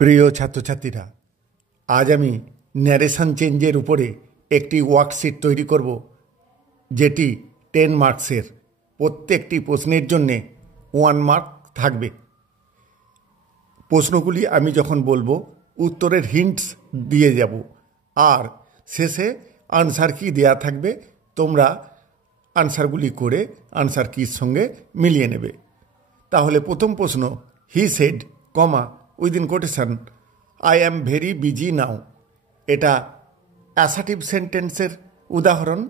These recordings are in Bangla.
প্রিয় ছাত্রছাত্রীরা, আজ আমি ন্যারেশন চেঞ্জের উপরে একটি ওয়ার্কশিট তৈরি করব, যেটি 10 মার্কসের। প্রত্যেকটি প্রশ্নের জন্যে 1 মার্ক থাকবে। প্রশ্নগুলি আমি যখন বলবো উত্তরের হিন্টস দিয়ে যাব, আর শেষে আনসার কি দেয়া থাকবে, তোমরা আনসারগুলি করে আনসার কির সঙ্গে মিলিয়ে নেবে। তাহলে প্রথম প্রশ্ন, he said, comma, within quotation, I am very busy now. এটা অ্যাসার্টিভ সেন্টেন্সের উদাহরণ।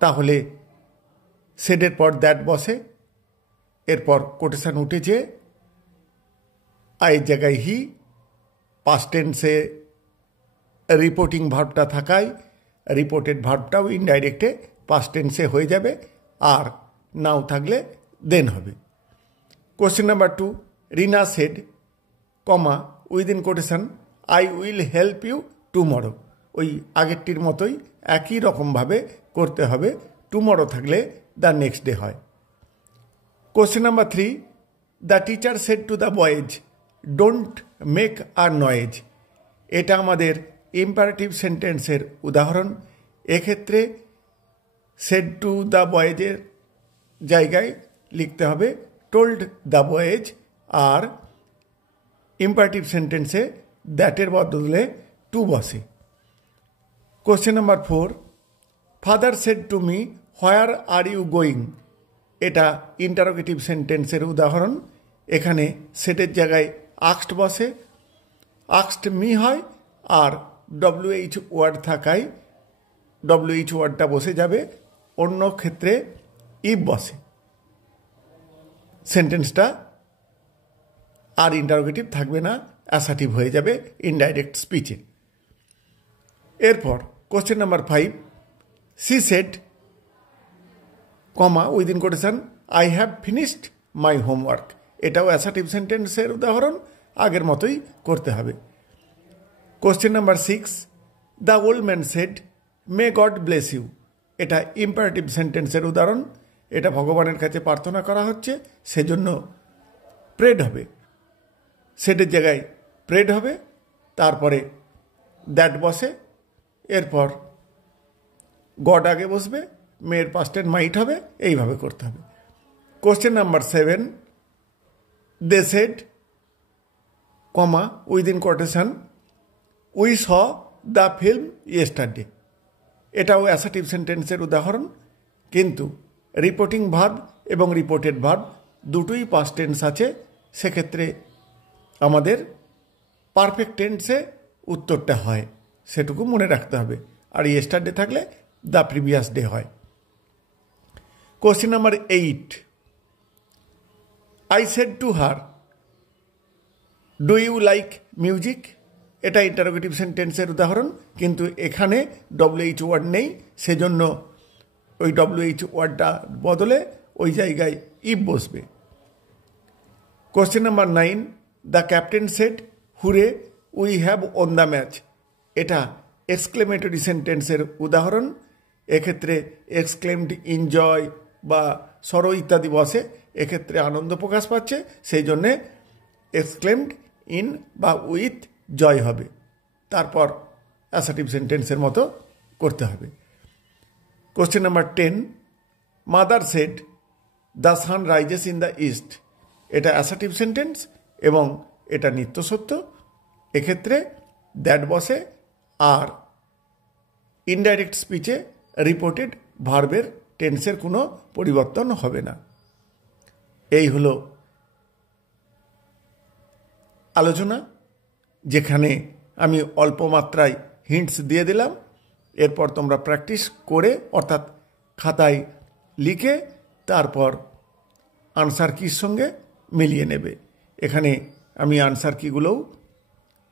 তাহলে সেডের পর দ্যাট বসে, এরপর কোটেশন উঠেছে, আয়ের জায়গায় হি, পাস্ট টেন্সে রিপোর্টিং ভার্বটা থাকায় রিপোর্টেড ভার্বটাও ইনডাইরেক্টে পাস্ট টেন্সে হয়ে যাবে, আর নাও থাকলে দেন হবে। Question number 2, Rina said, comma, within quotation, I will help you tomorrow. ওই আগেরটির মতোই একই রকমভাবে করতে হবে। টুমরো থাকলে দ্য নেক্সট ডে হয়। Question number 3, the teacher said to the boys, don't make a noise. এটা আমাদের ইম্পারেটিভ সেন্টেন্সের উদাহরণ। এক্ষেত্রে সেড টু দ্য বয়েজের জায়গায় লিখতে হবে টোল্ড দ্য বয়েজ, আর ইম্পারেটিভ সেন্টেন্সে দ্যাটের বদলে টু বসে। Question number 4, father said to me, where are you going. এটা ইন্টারোগেটিভ সেন্টেন্সের উদাহরণ। এখানে সেটের জায়গায় আক্সড বসে, আক্সড মি হয়, আর WH ওয়ার্ড থাকায় WH ওয়ার্ডটা বসে যাবে। অন্য ক্ষেত্রে ইফ বসে। সেন্টেন্সটা আর ইন্টারোগেটিভ থাকবে না, অ্যাসার্টিভ হয়ে যাবে ইনডাইরেক্ট স্পিচে। এরপর question number 5, she said, comma, within quotation, I have finished my homework. এটাও অ্যাসার্টিভ সেন্টেন্সের উদাহরণ, আগের মতোই করতে হবে। Question number 6, the old man said, may God bless you. এটা ইম্পারেটিভ সেন্টেন্সের উদাহরণ। এটা ভগবানের কাছে প্রার্থনা করা হচ্ছে, সেজন্য প্রেড হবে। সেটের জায়গায় প্রেড হবে, তারপরে দ্যাট বসে, এরপর গড আগে বসবে, মেয়ের পাস্ট টেন্স মাইট হবে। এইভাবে করতে হবে। Question number 7, they said, comma, within quotation, we saw the film yesterday. এটাও অ্যাসার্টিভ সেন্টেন্সের উদাহরণ, কিন্তু রিপোর্টিং ভার্ব এবং রিপোর্টেড ভার্ব দুটোই পাস্ট টেন্স আছে। সেক্ষেত্রে আমাদের পারফেক্ট টেন্সে উত্তরটা হয়, সেটুকু মনে রাখতে হবে। আর ইয়েস্টারডে থাকলে দ্য প্রিভিয়াস ডে হয়। Question number 8, I said to her, do you like music. এটা ইন্টারোগেটিভ সেন্টেন্সের উদাহরণ, কিন্তু এখানে WH ওয়ার্ড নেই, সেজন্য ওই WH ওয়ার্ডটা বদলে ওই জায়গায় ইফ বসবে। Question number 9, the captain said, hurray, we have won the match. এটা এক্সক্লেমেটরি সেন্টেন্সের উদাহরণ। এক্ষেত্রে এক্সক্লেমড ইন জয় বা সরো ইত্যাদি বসে। এক্ষেত্রে আনন্দ প্রকাশ পাচ্ছে, সেই জন্যে এক্সক্লেমড ইন বা উইথ জয় হবে। তারপর অ্যাসার্টিভ সেন্টেন্সের মতো করতে হবে। Question number 10, mother said, the sun rises in the east. এটা অ্যাসার্টিভ সেন্টেন্স এবং এটা নিত্য সত্য। এক্ষেত্রে দ্যাট বসে, আর ইনডাইরেক্ট স্পিচে রিপোর্টেড ভার্বের টেন্সের কোনো পরিবর্তন হবে না। এই হলো আলোচনা, যেখানে আমি অল্প মাত্রায় হিন্টস দিয়ে দিলাম। এরপর তোমরা প্র্যাকটিস করে, অর্থাৎ খাতায় লিখে, তারপর আনসার কির সঙ্গে মিলিয়ে নেবে। এখানে আমি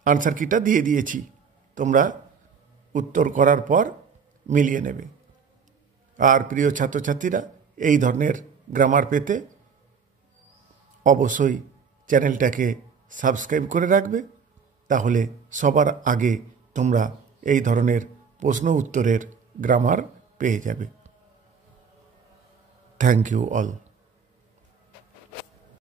আনসার কিটা দিয়ে দিয়েছি, তোমরা উত্তর করার পর মিলিয়ে নেবে। আর প্রিয় ছাত্রছাত্রীরা, এই ধরনের গ্রামার পেতে অবশ্যই চ্যানেলটাকে সাবস্ক্রাইব করে রাখবে, তাহলে সবার আগে তোমরা এই ধরনের প্রশ্ন উত্তরের গ্রামার পেয়ে যাবে। Thank you all.